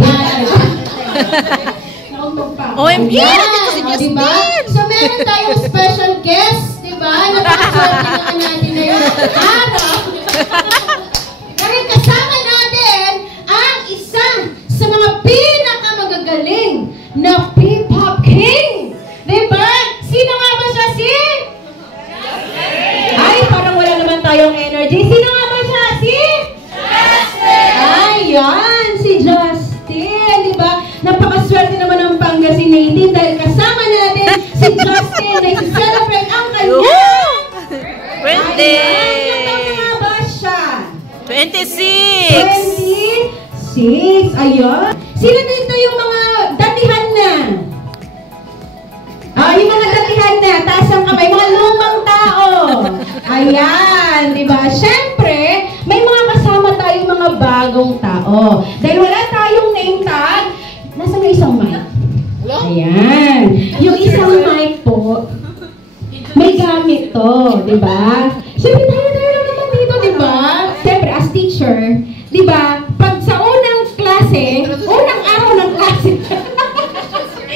yan. OMG! Diba? So, meron tayong special guest, diba? Napakaswerte naman natin ngayon. Dahil kasama natin ang isa sa mga pinakamagagaling na P-pop king. Diba? Sino nga ba siya? Si? Ay, parang wala naman tayong energy. Sino nga ba siya? Si? Justin! Ayan, si Justin. Diba? Napakaswerte naman ang Pangasinan dahil kasama natin si Justin na i-celebrate ang kanyang birthday! Ilang taon na ba siya? 26! 26! Ayun. Sino dito yung mga datihan na? Yung mga datihan na. Taas ang kamay. Mga lumang tao. Ayan. Diba? Siyempre, may mga kasama tayong mga bagong tao. Dahil wala tayong name tag, nasa may isang mic. Ayan. Yung isang mic po, may gamit to. Diba? Siyempre, tayo lang naman dito, diba? Siyempre, as teacher, diba? Pag sa unang klase, unang araw ng klase,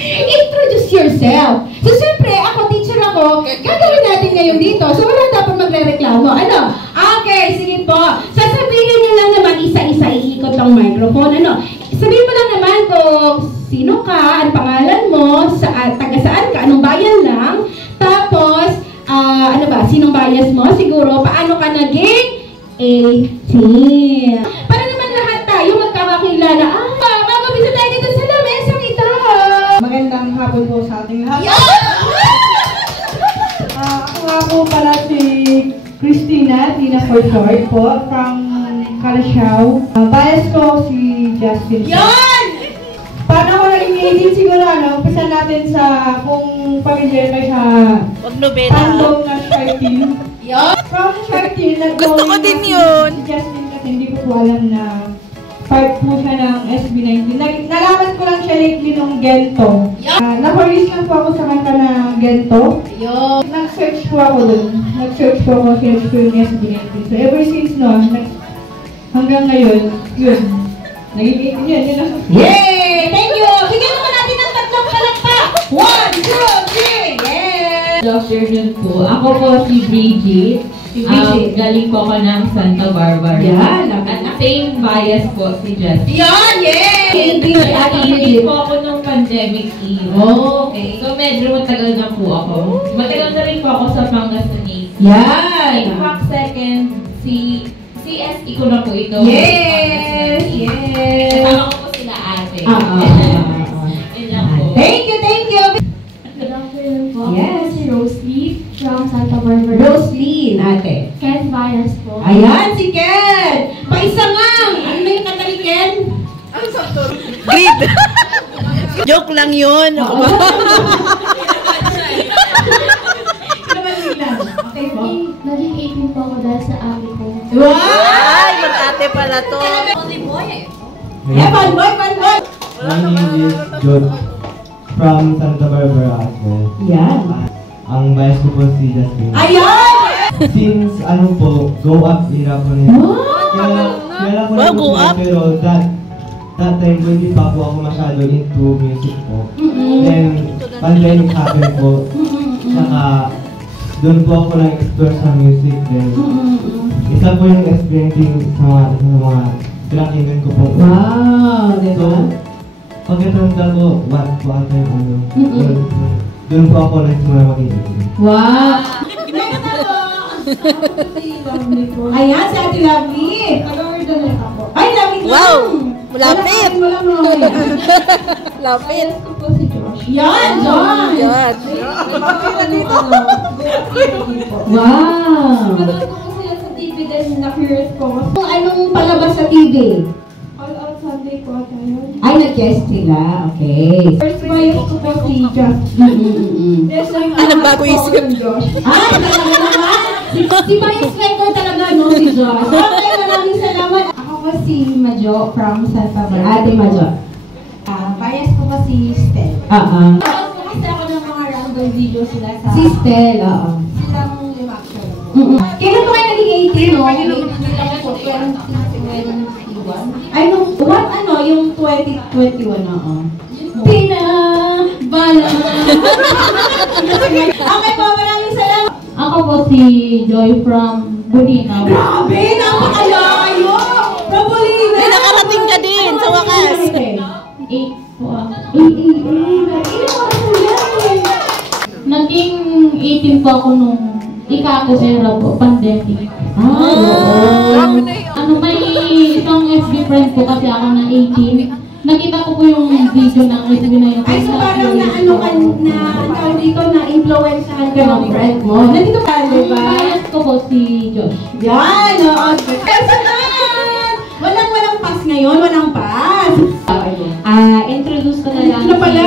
introduce yourself. So, siyempre, ako, teacher ako, gagawin natin ngayon dito. So, wala dapat magre-reklamo. Ano? Okay, sige po. Sasabihin nyo lang naman, isa-isa iikot ang microphone. Ano? Sabihin mo lang naman kung sino ka, ang pangalan mo, taga saan ka, anong bayan lang. Tapos, ano ba, sinong bias mo? Siguro, paano ka naging 18? Para naman lahat tayo magkakakilala. Bago bisa tayo dito sa lamesang ito. Magandang hapon po sa ating lahat. Yeah! Ako nga po pala si Christina, Tina for short po, from Calasiao. Bias ko si Justin. Yan! Paano ako naging 18 siguro, umpisa natin sa kung familiar kayo sa fandom na Shark Team. Yan! From Shark Team, gusto ko din yun. Si Justin kasi hindi ko po alam na part po siya ng SB19. Nalaman ko lang siya lately nung Gento. Na-release lang po ako sa kanta na Gento. Nag-search po ako dun. Nag-search po ako, search ko yung SB19. So ever since hanggang ngayon, yun. Naging 18 yun. Yay! Thank you! Bigyan naman natin ng tatlong palakpak! 1, 2, 3! Yeah! Good afternoon po. Ako po si Bridget. Galing po ako ng Santa Barbara. Yan! At same bias po si Justin. Yan! Yay! Hindi po ako nung pandemic eve. Oh, okay. So medyo matagal na po ako. Matagal na rin po ako sa Pangasinan. Yan! In fact, second, CSE ko na po ito. Yes! Yes! Kasama ko po sila ate. Yun lang po. Thank you! Thank you! Good afternoon po. Yes. Si Rosalie from Santa Barbara. Rosalie, ate. Ken Bias po. Ayan, si Ken! Paisa nga! Ano na yung kanta ni Ken? Grid! Joke lang yun. Okay po. Naging 18 po ako dahil sa ate ko. Wow! Ay, mag-ate pala to. Yeah, fun boy! My name is John from Santa Barbara as well. Yan. Ang bias ko po si Justin. Ayan! Since go up era po niya. Kaya ko na Go up? pero that time po hindi pa po ako masyado into music po. Then pandemic happened po. Saka doon po ako na-explore sa music. Then isa po yung experiencing sa mga pinakinggan ko po. Wow! Diba? Pagkatanda ko, what po ata yung doon po ako nagsimula mag-iisip. Wow! Next na po! Ayan, si Ate Lovely! Taga-order ako. Ay, lapit lang! Wow! Lapit! Lapit! Bias ko po si Josh. Yan, John! Yan. Wow! Manood ko po sila sa TV din, na-curious ko. Anong palabas sa TV? All Out Sunday po tayo. Ay, nag-guest sila. Okay. First bias ko po si Josh. Nagbago isip. Ay, talaga naman! Si Vice Rector talaga, no? Si Josh. Okay, maraming salamat. Ako po si Majo from Santa Barbara. Ate Majo. Bias ko po si Stel. Kasi ako ng mga random video sila sa... Si Stel, oo. Silang reaction. Kailan po kayo naging 18, no? Nila po, pero Ay, yung 2021, oo. Pinabala. Okay po, maraming salamat. Ako po si Joy from Bulinaw. Grabe, napakalayo! Propolina! Ay, nakarating ka din sa wakas. 8 po ako. Naging Naging 18 po ako nung ika-ko era po, pandemic. May isang FB friend po kasi ako na 18. Nakita ko po yung video ng FB na yun. Ay, so parang na-influencehan ka ng friend mo. Nandito ka, di ba? Bias ko po si Josh. Yan, oo. Personal! Walang pass ngayon, walang pass. Introduce ko na lang Ano pala?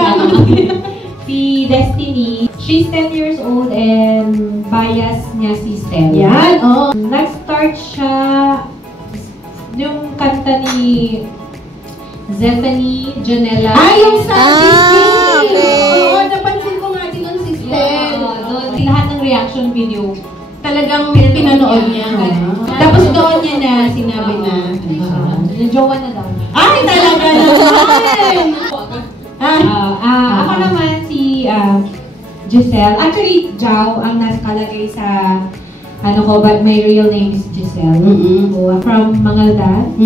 si Destiny. She's 10 years old and bias niya si Steph. Yan, oo. Nag-start siya yung kanta ni Zephanie Janela. Ay, yung sa Disney! okay. Oo, napansin ko nga din yung sister. Doon, lahat ng reaction video. Talagang pinanood niya. Tapos doon niya na sinabi na. Jowa na daw. Ay, talaga naman! Ako naman si Giselle. Actually, Jao ang nakalagay sa but my real name is Giselle. From Mangaldan.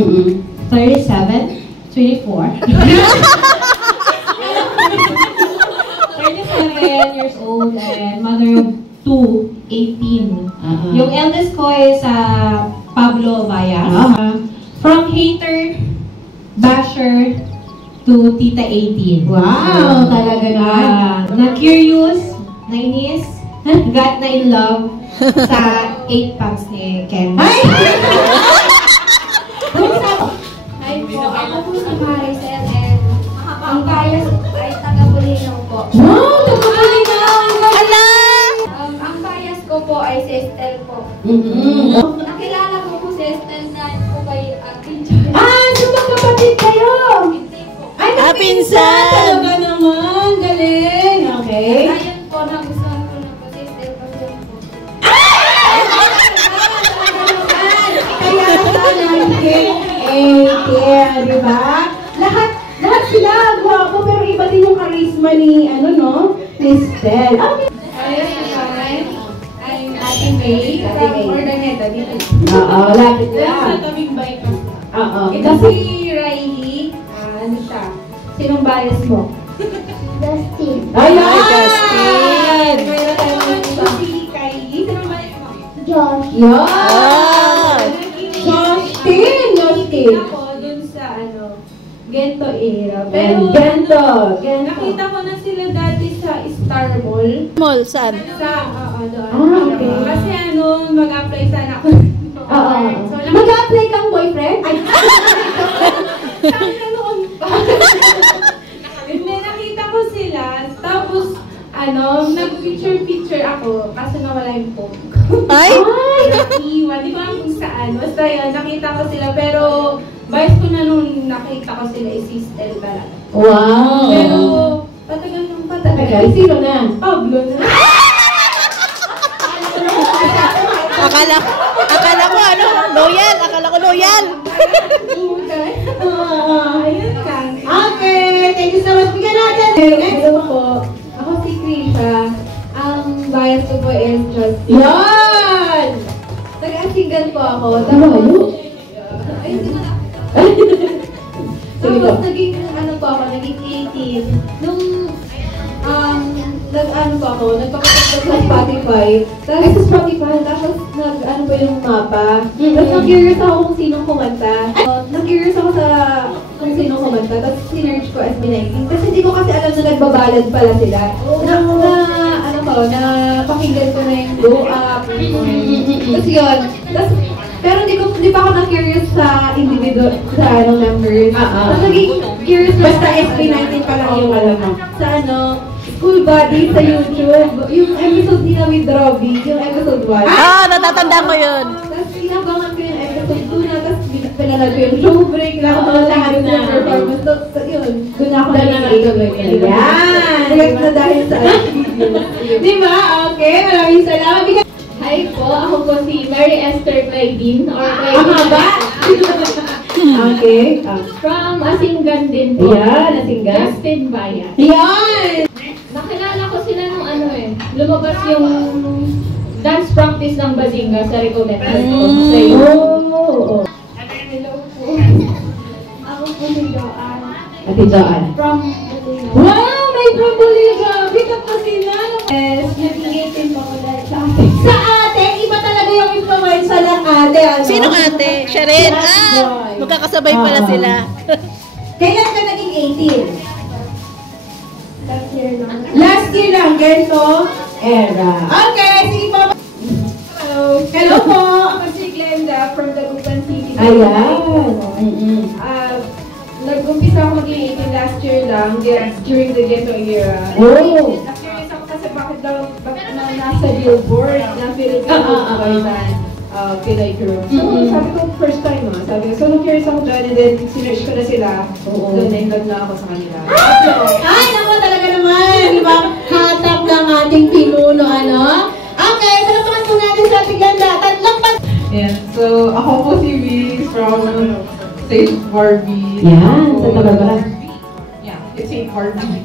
37, 24. 37 years old and mother of 2, 18. Yung eldest ko is Pablo Vallas. From hater, basher, to Tita 18. Wow, talaga na. Na-curious, nainis, got na in love sa 8 packs ni Ken. Ay! Hi po, ako po si Maricel and ang bias ay taga-Bulinaw po. Wow, taga-Bulinaw! Ala! Ang bias ko po ay si Estel po. Nakilala ko po si Estel na po kay Ate Joy. So magkapatid kayo! Hindi po. Ay, pinsan! Talaga naman, galing! Okay. Ayun po, nagustuhan ko na po si Estel kasi po. Kaya na di ba? Lahat sila guwapo pero iba din yung charisma ni ni Stel. Ayun naman, I'm Ate May from Ordaneta. Oo, lapit lang. Sa tabing bypass. Oo. Ito si Riley. Ano siya? Sinong bias mo? Dustin. Ayan! Justin! Meron tayo si Kylie. Sinong bias mo? Josh. Yan! Justin! Ako dun sa Gento era. Pero Gento. nakita ko na sila dati sa Star Mall. Mall, saan? Doon. Okay. Kasi mag-apply sana ako. Oo. So, Mag-apply kang boyfriend? Ay, nakita noon pa. Hindi, nakita ko sila. Tapos, nag-picture ako. Kaso nawala yung phone ko. Ay! Iwan. Di ko alam kung saan. Basta yun, nakita ko sila. Pero, bias ko na nung nakita ko sila is si Stel talaga. wow! Pero, patagal nung Tagal, sino na? Pablo na. Akala ko loyal. Akala ko loyal. Ayun lang. Okay, thank you so much. Bigyan natin. Next. Hello po. Ako si Krisha. Ang bias ko po is Justin. Yan! Taga-single po ako. Tapos, Ayun, di mo na. Sige po. Tapos naging naging 18. Nung nagpapatagpag sa Spotify. Tapos sa Spotify, tapos yung mapa. Tapos na-curious ako kung sinong kumanta. Na-curious ako sa kung sinong kumanta. Tapos sinerch ko SB19. Kasi hindi ko kasi alam na nagbabalad pala sila. Napakinggan ko na yung Go Up. Tapos yun. Tapos, pero hindi pa ako na-curious sa individual, sa members. Tapos naging curious na Basta SB19 pa lang yung alam mo. sa School Buddy sa YouTube. Yung episode nila with Robbie, yung episode 1. Natatandaan ko yun. Tapos inabangan ko yung episode 2 na, tapos pinanood ko yung show break, lahat na performance. So, yun, doon ako nag-i-8. Yan! Direct na dahil sa Di ba? Okay, maraming salamat. Bigyan. Hi po, ako po si Mary Esther Claydin or Ang haba? Okay. From Asinggan din po. Ayan, Asinggan. Justin Bayan. Yan! Nakilala ko sila nung ano eh. Lumabas yung dance practice ng Bazinga sa Recoletas ko. Sa iyo. Oh. Hello po. Ako po si Joanne. Ate Joanne. From Bazinga. Wow! May Bambuliga! Bigat pa sila! Yes, nag-iitin po ako dahil sa akin. Sa ate, iba talaga yung influensza ng ate. Ano? Sinong ate? Siya rin. Magkakasabay pala sila. Kailan ka naging 18? Last year lang. Last year lang, ganito era. Okay, sige po. Hello. Hello po. Ako si Glenda from Dagupan City. Ayan. Nag-umpisa ako mag-18 last year lang, during the ghetto era. Oh. Na-curious ako kasi bakit na nasa billboard na Filipino boy band, Pilay Crew. So, sabi ko, first time sabi ko, so curious ako dyan, and then sinerch ko na sila. Doon na-inlog na ako sa kanila. Ay, naku talaga naman. Di ba? Hatak ng ating pinuno, ano? Okay, salamat po natin sa ating ganda. Tatlong pag... Yan. So, ako po si Viz from St. Barbie. Yan, sa Tabarbara. Yeah, it's St. Barbie.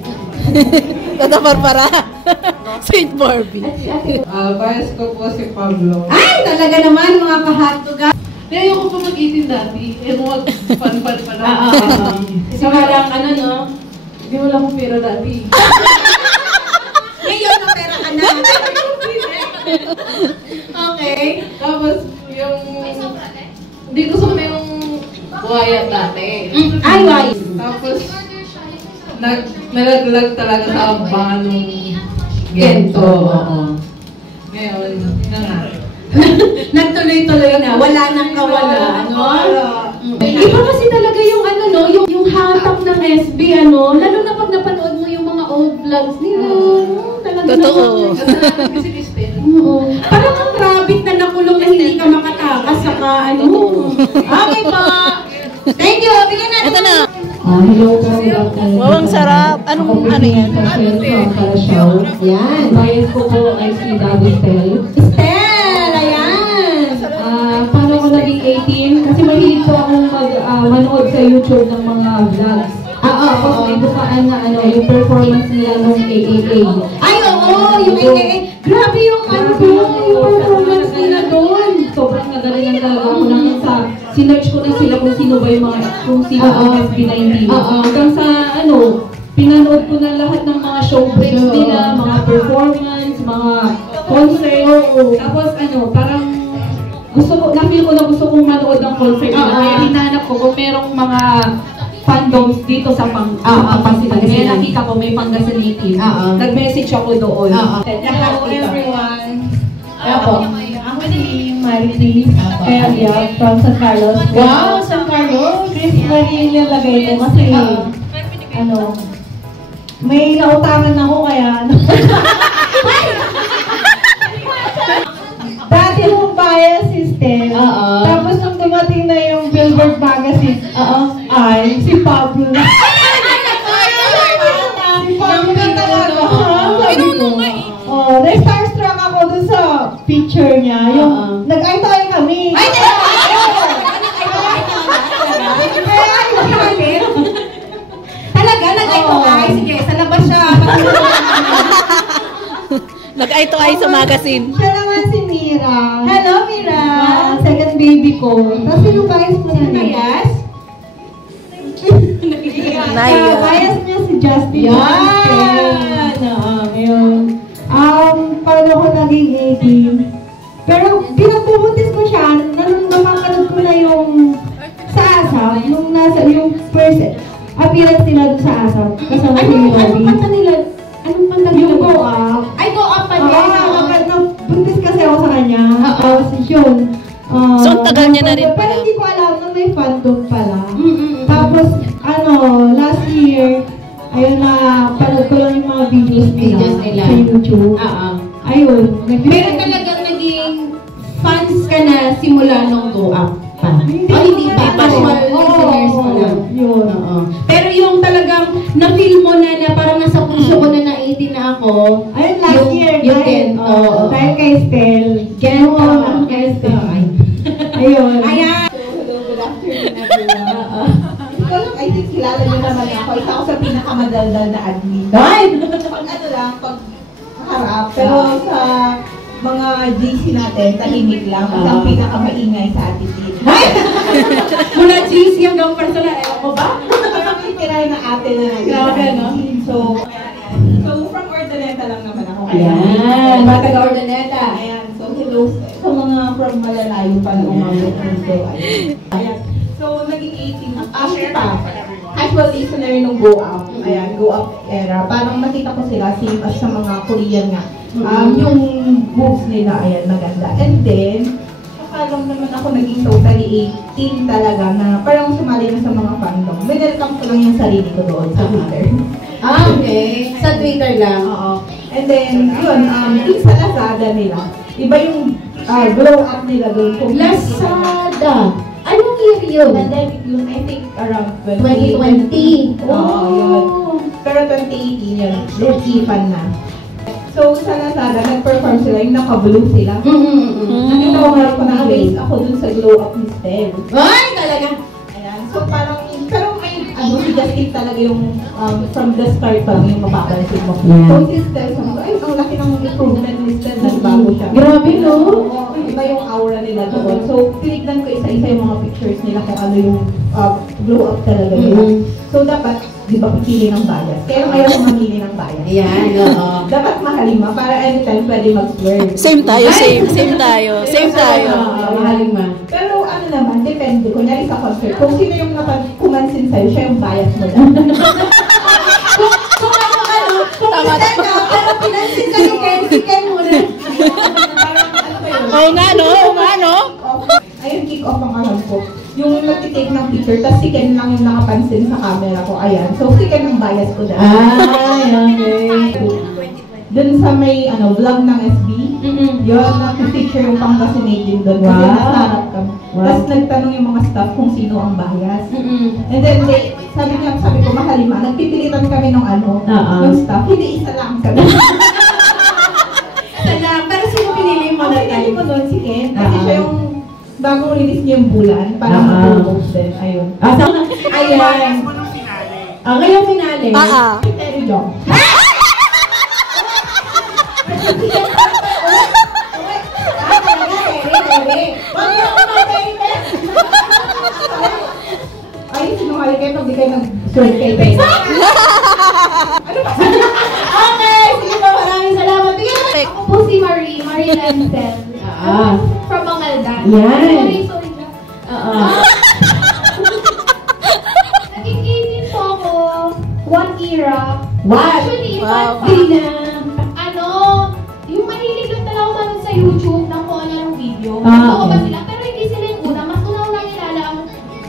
Tataparpara. St. Barbie. Bias ko po si Pablo. Ay, talaga naman, mga kahatuga. Kaya ayoko po mag-18 dati. Eh, mag-fun-fun pa lang. Kasi parang, ano, no? Hindi wala akong pera dati. Ngayon, na pera ka na. Okay. Tapos, yung... Hindi gusto ko na yung wayat dati. Ay, why? Tapos, nalaglag talaga sa abangan ng gento. Ngayon, na nga. Nagtuloy-tuloy na, wala nang kawala, ano? Iba kasi talaga yung ano, no? Yung hatak ng SB, ano? Lalo na pag napanood mo yung mga old vlogs nila. Talaga Totoo. naman. Kasi Kristen. Oo. Parang ang rabbit na nakulong na hindi ka makatakas saka ano. Okay po. Thank you. Bigyan natin. Ito na. Hello po, good afternoon. Wow, ang sarap. Anong ano yan? Yan. Bias ko po ay si Daddy Stel. Stella, ayan. Paano ko naging 18? Kasi mahilig po akong manood sa YouTube ng mga vlogs. Tapos may bukaan na ano, yung performance nila nung AAA. Ay, oo. Yung AKA. Grabe yung ano doon. Yung performance nila doon. Sobrang nagalingan talaga ako lang sa sinerch ko na sila kung sino ba yung mga, kung sino ang SB19. Hanggang sa ano, pinanood ko na lahat ng mga show breaks nila, mga performance, mga concert. Tapos ano, parang gusto ko, na-feel ko na gusto kong manood ng concert nila. Kaya hinanap ko kung merong mga fandoms dito sa Pangasinan. Kaya nakita ko may Pangasinan. Nag-message ako doon. Hello, everyone. Ako si Marity Elia from San Carlos. Wow, San Carlos. Chris Marie yung lagay ko kasi ano, may nautangan ako kaya ano. Dati mong bias system. Tapos nung dumating na yung Billboard magazine, ay si Pablo. Si Pablo na talaga. Na-starstruck ako dun sa picture niya. Yung nag-ay tayo kami. Ay, talaga, nag-ito ay. Sige, sa labas siya. Nag-eye to eye sa magazine. Siya naman si Mira. Hello, Mira. Second baby ko. Tapos yung bias mo Sino na bias? Naya. Bias niya si Justin. Yan. Ngayon. Paano ko naging 18? Pero pinagpupuntis ko siya, napapanood ko na yung sa ASAP, nung nasa yung first appearance nila dun sa ASAP. Kasama si Anong kanta nila? Anong kanta nila? Yung Go Up. Ay, Go Up pa din. Buntis kasi ako sa kanya. Tapos yun. So, ang tagal niya na rin Pero pala. hindi ko alam na may fandom pala. Tapos, last year, ayun na, panood ko lang yung mga videos nila sa YouTube. Ayun. Meron talagang naging fans ka na simula nung Go Up pa. Hindi Hindi pa. Casual listeners mo lang. Yun. Pero yung talagang na-feel mo na parang nasa puso ko na na-18 na ako. Ayun, last year. Yung dahil, Gento. dahil kay Stel. Gento. Kay Stel. Ayun. Ayan. Hello, good afternoon everyone. since kilala niyo naman ako, isa ako sa pinakamadaldal na admin. Dahil! Pag ano lang, pag harap, pero sa mga GC natin, tahimik lang. Kasi ang pinakamaingay sa attitude. Mula GC hanggang personal, ewan ko ba? Parang literal na ate na natin. Grabe, no? So from Ordaneta lang naman ako. Ayan, bata ka Ordaneta. Ayan, so hello sa mga from malalayo pa na umabot dito. Ayan. So, naging 18 na. Share pa. Casual listener nung Go Up. Ayan, Go Up era. Parang nakita ko sila same as sa mga Korean nga. Yung moves nila, ayan, maganda. And then, alam naman ako naging totally 18 talaga na parang sumali na sa mga fandom. Welcome ko lang yung sarili ko doon sa Twitter. Okay. Sa Twitter lang. Oo. And then, yun, yung sa Lazada nila, iba yung glow up nila doon. Lazada. Anong year yun? Pandemic yun, I think around 2020. Oo, yun. Pero 2018 yun, rookie fan na. So, sa Lazada, nag-perform sila, yung naka-blue sila. Nakita ko nga ko na-amaze ako dun sa glow up ni Steph. Ay, talaga. Ayan, so parang, pero may, si Justin talaga yung, from the start pa yung mapapansin mo. So, si Steph, sabi ko, ay, ang laki ng improvement ni Steph, nagbago siya. Grabe, no? Iba yung aura nila doon. So, tinignan ko isa-isa yung mga pictures nila kung ano yung glow up talaga nila. So, dapat, di ba, pipili ng bias. Kaya ayaw ko mamili ng bias. Ayan, oo. Dapat mahalin mo para anytime pwede mag-swerve. Same tayo, same tayo. Same tayo. Mahaling ma. Pero ano naman, depende. Kunyari sa concert, kung sino yung kumansin sa'yo, siya yung bias mo dahil. Kung pero pinansin ka ni Ken, si Ken muna. Oo nga, no? Ayun, kick off ang alam ko. Yung nagtitake ng picture, tapos si Ken lang yung nakapansin sa camera ko. Ayan. So, si Ken yung bias ko dahil. Ay, okay. Dun sa may vlog ng SB, yun, nakipicture yung Pangasinig din dun. Kasi nasa harap kami. Tapos nagtanong yung mga staff kung sino ang bias. And then, sabi ko, mahalima, nagpipilitan kami ng ng staff. Hindi isa lang sabi. Isa lang. Pero sino pinili mo na Pinili ko doon si Ken. Kasi siya yung bagong release niya yung Bulan. Parang mag-post din. Ayun. Ayan. Ngayong finale. Si Terry Jong. Ay, sinungaling kayo pag di kayo nag-swerve kayo. Ano ba? Okay, sige po, maraming salamat. Ako po si Marie Lancel. From Mangaldan. Yan. Sorry lang. Naging 18 po ako. One era. What? Actually, Wow. yung mahilig lang talaga manood sa YouTube ng kung ano ng video. Ah, Gusto ko ba okay. sila? Pero hindi sila yung una. Mas una lang kilala ang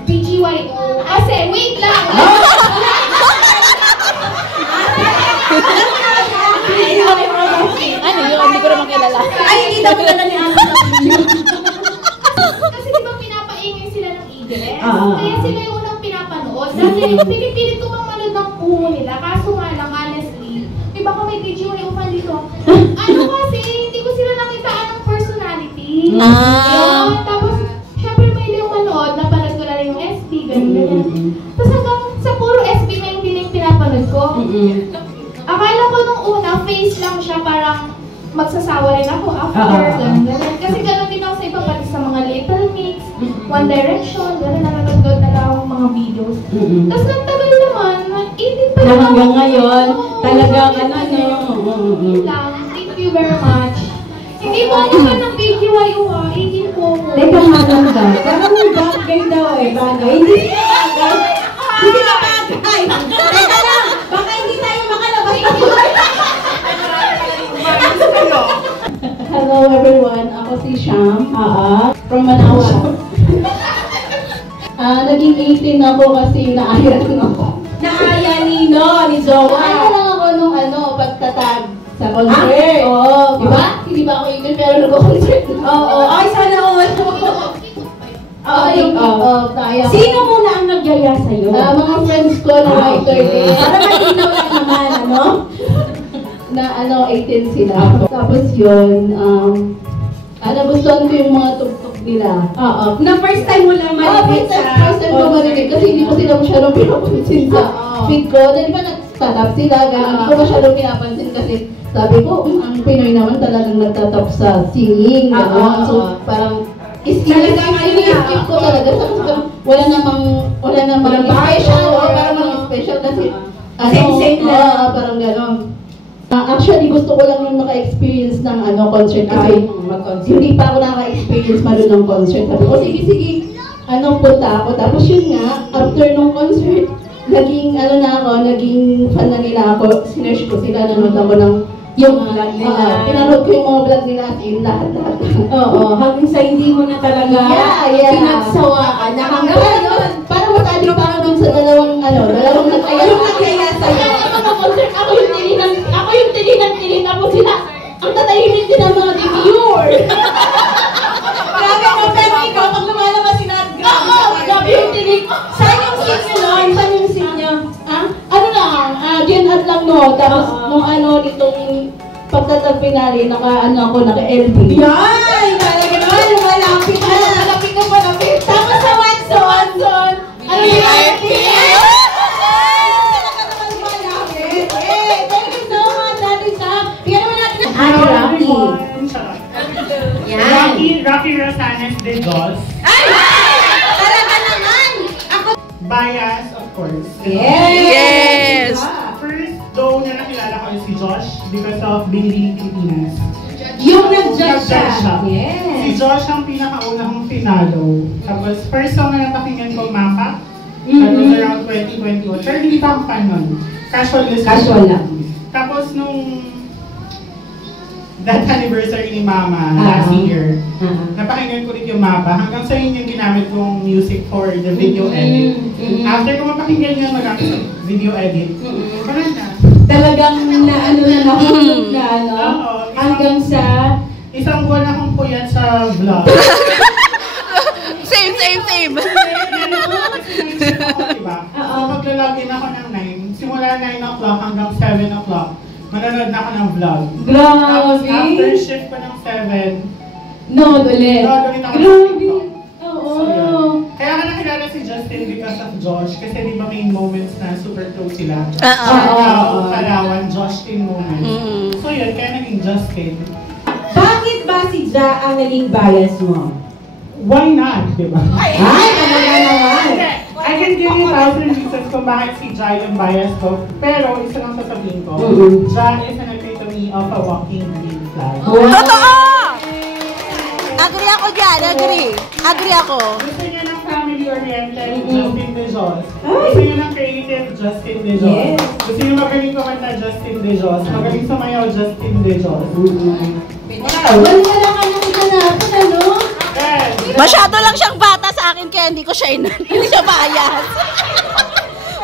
BGYO. Kasi, wait lang! Ano yun? Hindi ko naman kilala. Ay, hindi daw kilala ni Ate. Kasi di ba pinapaingay sila ng EDS? Ah. Kaya sila yung unang pinapanood. Dati, pinipilit ko pang manood ng kuho nila. Kaso nga lang, honestly, di ba kung may BGYO fan dito? Ano kasi, hindi ko sila nakitaan ng personality. Yun. Tapos, syempre may yung manood, napanood ko na rin yung SB, ganyan. Tapos hanggang sa puro SB na yung pinapanood ko. Akala ko nung una, face lang siya, parang magsasawa rin ako after, ganyan. Kasi gano'n din ako sa iba, pati sa mga Little Mix, One Direction, gano'n, nanonood na lang ako mga videos. Tapos nagtagal naman, 18 pa Na lang hanggang ako. ngayon, Oo, talagang yun ano. lang. Thank you very much. Hindi po ako fan ng BGYO ha, 18 po ako. Teka nga lang ba? Parang bagay daw eh, bagay. Hindi sila bagay. Hindi sila bagay. Teka lang, baka hindi tayo makalabas. Hello everyone, ako si Sham from Manawa. Naging 18 ako kasi naaya lang ako. Naaya Nino, ni Jowa. Naaya lang ako nung pagtatag sa concert. Oo. Di ba? Hindi ba ako 18 pero nag-concert? Oo. Ay, sana all. Oo, yung kick-off. Naaya ako. Sino muna ang nagyaya sa'yo? Mga friends ko na writer din. Para malinaw lang naman, ano? Na 18 sila. Tapos yun, nagustuhan ko yung mga tugtog nila. Oo. Na first time mo lang marinig First time ko marinig kasi hindi ko sila masyadong pinapansin sa feed ko. Di ba nag-start sila, gano'n. Hindi ko masyadong pinapansin kasi sabi ko, ang Pinoy naman talagang nagtatap sa singing. So, parang Is-skip ko talaga. Wala namang special or parang special kasi same lang. Parang gano'n. Actually, gusto ko lang yung maka-experience ng concert kasi hindi pa ako naka-experience malo ng concert. Sabi ko, sige, punta ako. Tapos yun nga, after nung concert, naging fan na nila ako. Sinerge ko sila, nanood ako ng yung vlog nila. Pinanood ko yung mga vlog nila at yung lahat. Oo, hanggang sa hindi mo na talaga pinagsawaan na hanggang ngayon. Parang matali pa ako dun sa dalawang nagkaya. Yung nagkaya sa'yo. Ako yung tininan, tapos sila, ang tatahimik din ang mga viewer. Grabe mo, pero ikaw, pag lumalabas sila, grabe yung tininan. saan yung scene nyo nun? Saan yung scene nyo? Gen ad lang no, tapos nung nitong pagtatagpinari, naka-LB. Yan! Talaga naman, lumalapit na. Malapit. Tapos sa Watson. Ano yung LP? Thank you so much, Ate Sam. Bigyan naman natin ng Rocky. Yan. Rocky Rosanes de Dos. Ay! Talaga naman! Ako... Bias, of course. Yes! First, though, na nakilala ko si Josh because of Binibining Pilipinas. Yung nag-judge siya. Yes. Si Josh ang pinakaunang finalo. Tapos, first song na napakinggan ko, Mapa. That was around 2021. Pero hindi pa ako fan nun. Casual lang. Tapos, nung that anniversary ni Mama last year, napakinggan ko rin yung Mapa. Hanggang sa yun yung ginamit kong music for the video edit. After ko mapakinggan yun, magamit sa video edit. Parang na. Talagang nahulog na, hanggang sa... Isang buwan akong puyat sa vlog. Same. Diba? So, paglalagin ako ng 9, simula 9 o'clock hanggang 7 o'clock, manonood na ako ng vlog. Grabe! Tapos after shift ko ng 7, no, ulit. Grabe! Oo. So, kaya ka nakilala si Justin because of Josh, kasi di ba may moments na super close sila. Palawan, Justin moments. So yun, kaya naging Justin. Bakit ba si Ja ang naging bias mo? Why not, di ba? Ay, talaga naman! I can give you 1,000 reasons kung bakit si Ja yung bias ko, pero isa lang sasabihin ko, Ja is an epitome of a walking green flag. Totoo! Agree ako dyan, agree ako. Gusto niya ng family-oriented Justin De Jos. Gusto niya ng creative Justin De Jos. Gusto niya magaling kumanta Justin De Jos. Magaling sumayaw Justin De Jos. Wala lang ka nakikanapan, ano? Yes. Masyado lang siyang bata sa akin kaya hindi ko siya hindi siya bias.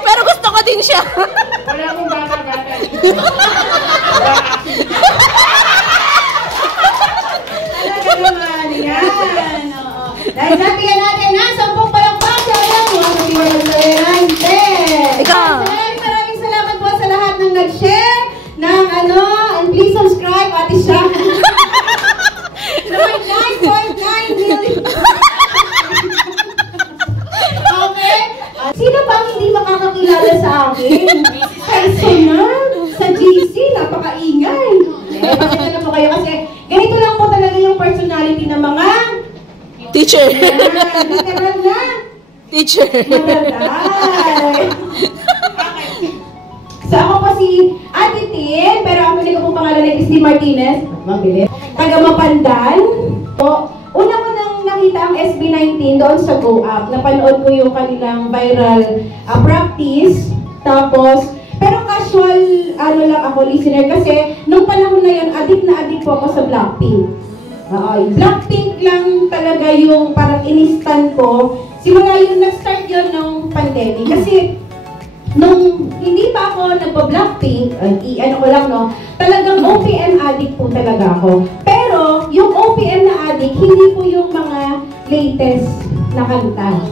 Pero gusto ko din siya. Wala akong bata-bata. Talaga naman, yan. Dahil sabihan natin na, 10 palakpak sa alam mo, ang iwanan sa Erante. Maraming salamat po sa lahat ng nag-share ng and please subscribe, Ate Sha. 9.9 million. Okay? Sino ba ang hindi makakakilala sa akin? Personal, sa GC, napakaingay. Pakita po kayo kasi ganito lang po talaga yung personality ng mga teacher. Literal na. Teacher. Malalay. So ako po si Ate Tin, pero ang huli ko pong pangalan ay Christy Martinez. Mabilis. Taga Mapandan. So, una ko nang nakita ang SB19 doon sa Go Up. Napanood ko yung kanilang viral practice. Tapos, pero casual, lang ako, listener. Kasi, nung panahon na yun, addict po ako sa Blackpink. Blackpink lang talaga yung parang in-instant ko. Simula yung nag-start yun nung pandemic. Kasi, nung hindi pa ako nagpa-Blackpink, talagang OPM addict po talaga ako. Pero, yung OPM na addict, hindi po yung mga latest na kanta.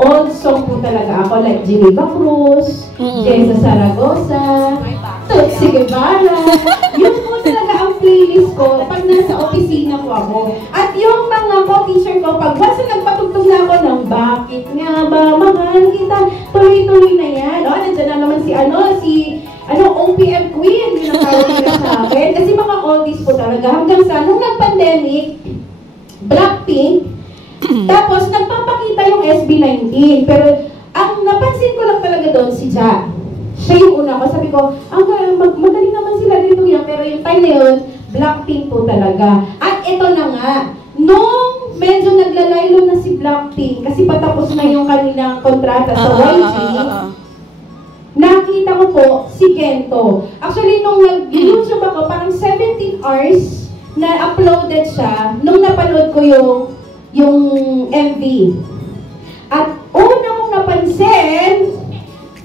Old song po talaga ako, like Geneva Cruz, Jessa Zaragoza, Tutsi Guevara. Yun po talaga ang playlist ko pag nasa opisina ko ako. At yung mga co-teacher ko, pag once na nagpatugtog na ako ng bakit nga ba mahal kita, tuloy-tuloy na yan. O, nandiyan na naman si OPM Queen, yung natawag nila sa akin. Kasi mga oldies po talaga. Hanggang sa, nung nag-pandemic, Blackpink, tapos nagpapakita yung SB19. Pero, ang napansin ko lang talaga doon, si Ja. Siya yung una ko. Sabi ko, magaling naman sila dito yan. Pero yung time na yun, Blackpink po talaga. At ito na nga, nung medyo naglalaylo na si Blackpink, kasi patapos na yung kanilang kontrata sa YG, nakita ko po si Gento. Actually, nung nag-YouTube ako, parang 17 hours na uploaded siya nung napanood ko yung MV. At una kong napansin,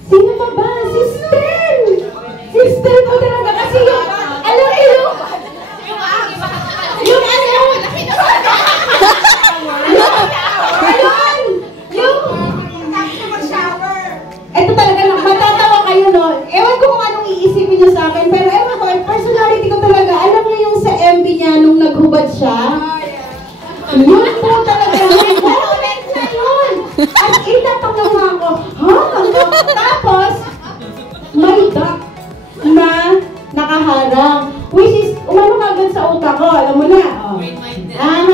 sino pa ba? Si Stel! Si Stel po talaga kasi yung, alam mo yung ito talaga lang, matatawa kayo no. Ewan ko kung anong iisipin niyo sa akin, pero ewan ko, personality ko talaga, alam niyo yung sa MV niya nung naghubad siya? Yun po talaga, may moment na yun. At inapangawa ko, tapos, may duck na nakaharang. Which is, umano agad sa utak ko, alam mo na. Daan.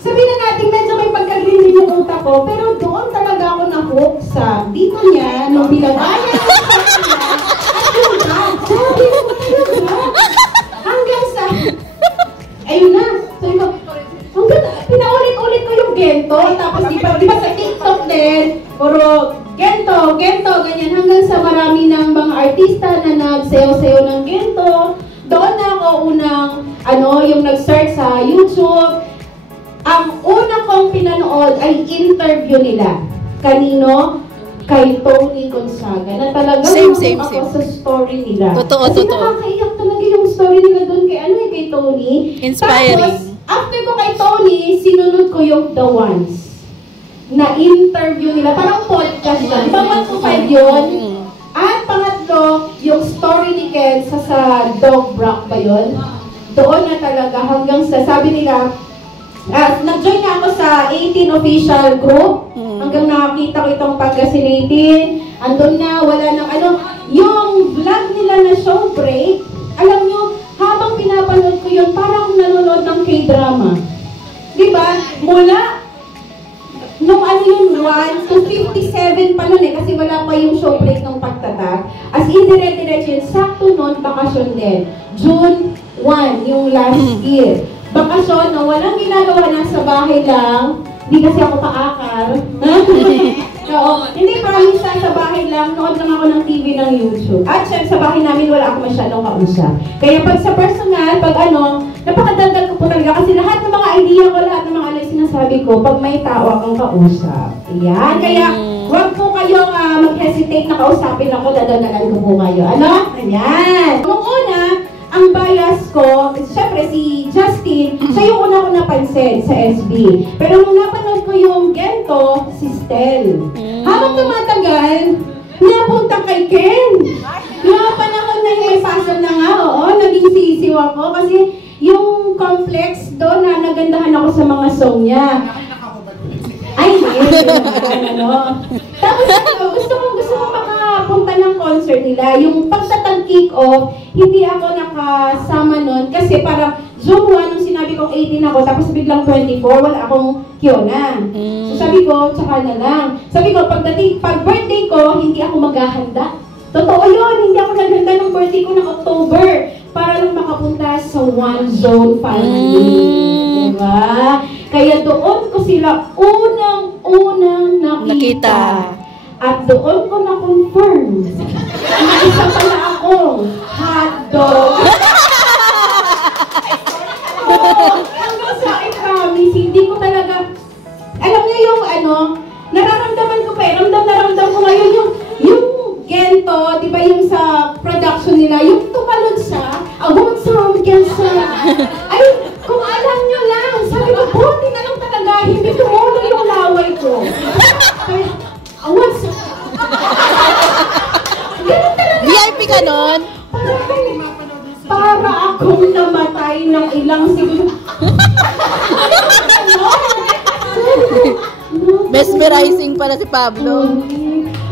Sabihin na natin, medyo may pagka-green din yung utak ko, pero doon talaga ako na-hook sa dito niya, nung bilabayan ko sa kanya, at yung duck. Sabi ko talaga. Hanggang sa, ayun na. Sabi ko, pinaulit-ulit ko yung Gento, tapos di ba sa TikTok din, puro Gento, ganyan, hanggang sa marami ng mga artista na nagsayaw-sayaw ng Gento. Doon na ako unang, yung nag-search sa YouTube. Ang unang kong pinanood ay interview nila. Kanino? Kay Tony Gonzaga. Na talagang same. ako sa story nila. Totoo. Kasi nakakaiyak talaga yung story nila doon kay Tony. Inspiring. Tapos, after ko kay Tony, sinunod ko yung The Ones. Na interview nila. Parang podcast lang. Pang-5 yun. At pangatlo, yung story ni Ken sa Dog Brock ba yun? Doon na talaga hanggang sa, sabi nila, nag-join na ako sa 18 official group. Hanggang nakakita ko itong Pangasinan. Andun na, wala nang yung vlog nila na show break, alam nyo, habang pinapanood ko yun, parang nanonood ng K-drama. Diba? Mula nung 1 to 57 pa nun kasi wala pa yung show break ng pagtatag. As in, dire-diretso yun. Sakto nun, bakasyon din. June 1, yung last year. Bakasyon, no, walang ginagawa, nasa bahay lang. Hindi kasi ako paakar. Oo. Hindi, promise sa bahay lang. Nood lang ako ng TV ng YouTube. At syempre, sa bahay namin, wala ako masyadong kausap. Kaya pag sa personal, pag napakadagdag ko po talaga. Kasi lahat ng mga idea ko, lahat ng mga sinasabi ko, pag may tao akong kausap. Ayan. Kaya, huwag po kayong mag-hesitate na kausapin ako. Dadadalan ko po kayo. Ayan. Nung una, ang bias ko, syempre si Justin, siya yung una ko napansin sa SB. Pero nung napanood ko yung Gento, si Stel. Habang tumatagal, napunta kay Ken. Yung panahon na yung may passion na nga, naging sisiw ako. Kasi yung complex doon na nagandahan ako sa mga song niya. Ay, Tapos gusto ko makapunta ng concert nila. Yung pagtatag kick-off, hindi ako nakasama nun kasi parang June 1, nung sinabi kong 18 ako, tapos biglang 24, wala akong Kiona. So sabi ko, tsaka na lang. Sabi ko, pag birthday ko, hindi ako maghahanda. Totoo yun, hindi ako naghanda ng birthday ko ng October para lang makapunta sa One Zone family. Diba? Kaya doon ko sila unang nakita. At doon ko na-confirm na isa pala akong hotdog. Hanggang sa promise, hindi ko talaga, alam niyo yung nararamdaman ko pa, ramdam ko ngayon yung Gento, di ba yung sa production nila, yung tumalon siya, awon sa Gento. Ay, kung alam nyo lang, sabi ko, buti na lang talaga, hindi tumulo yung laway ko. Awon sa... Ganun talaga. VIP ka nun? Parang lang siguro. Mesmerizing pala si Pablo.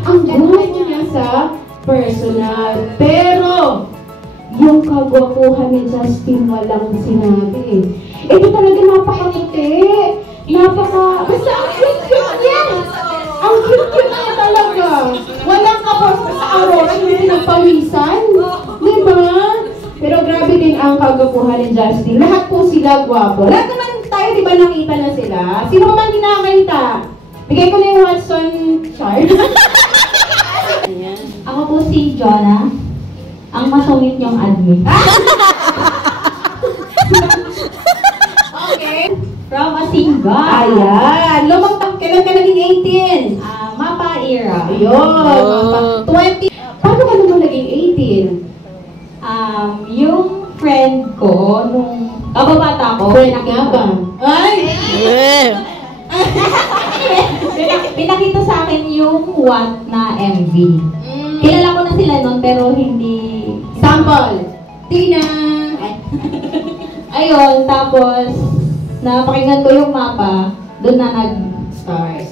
Ang gwapo niya sa personal. Pero, yung kagwapuhan ni Justin walang sinabi. Ito talaga napakamuti. Basta ang cute-cute niya. Ang cute-cute niya talaga. Walang kapos sa Aurora, hindi nagpawisan. Diba? Pero grabe din ang kagwapuhan ni Justin. Lahat po sila gwapo. Lahat naman tayo, diba nakita na sila? Sino man din nakakita? Bigay ko na yung Watson chart. Ako po si Jonah, ang masungit niyong admin. Okay. From Asinga. Ayan. Kailan ka naging 18? Mapa era. Ayun. 20. Paano ka naman naging 18? Yung friend ko, nung kababata ko, Friend nga ba? Ay! pinakita sa akin yung What na MV. Kilala ko na sila nun, pero hindi... Sample. Tina. Ayun, tapos, napakinggan ko yung mapa, doon na nag-start.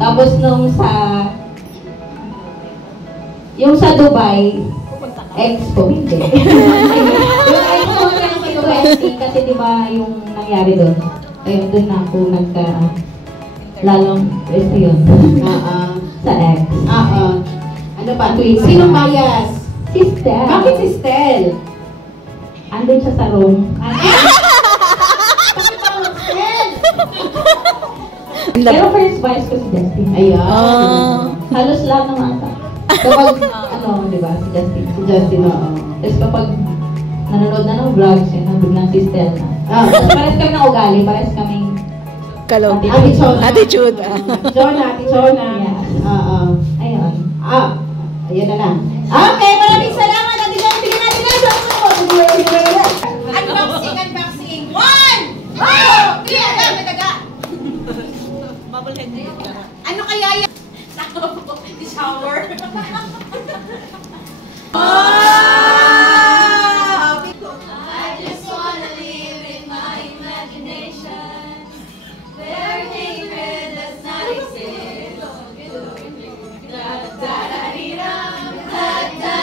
Tapos nung yung sa Dubai, Expo, hindi. Yung Expo na sa UST, kasi diba yung nangyari doon. Ayun, doon na ako lalong ito yun. Sa X. Ano ba? Sinong bias? Si Stel. Bakit si Stel? Andun siya sa room. Pero first vice ko si Justin. Ayan. Halos lahat ng ata. Kapag, di ba, si Justin. Si Justin, oo. Tapos kapag nanonood na ng vlogs, yun, nandun na si Stel na. Pares kami ng ugali, pares kaming Kalong. Attitude. Jonah. Yes. Ayun. Ayan na lang. Okay, maraming salamat. At bigyan natin na sa unboxing. 1, 2, 3, agad, mataga. Ano kaya yan? Shower. I just wanna live in my imagination, where hatred does not exist. Da da da da da da.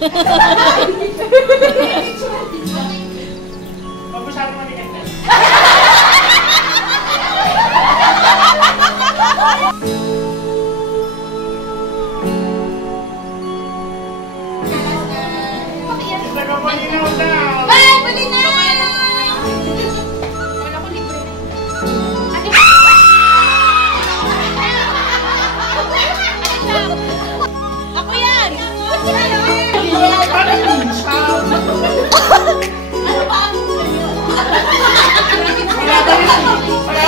Huwag masyado malikit na. Isa ka malinaw daw! Ay, malinaw! Ako yan! Parang yung sound. Ano ba? Wala ba yun?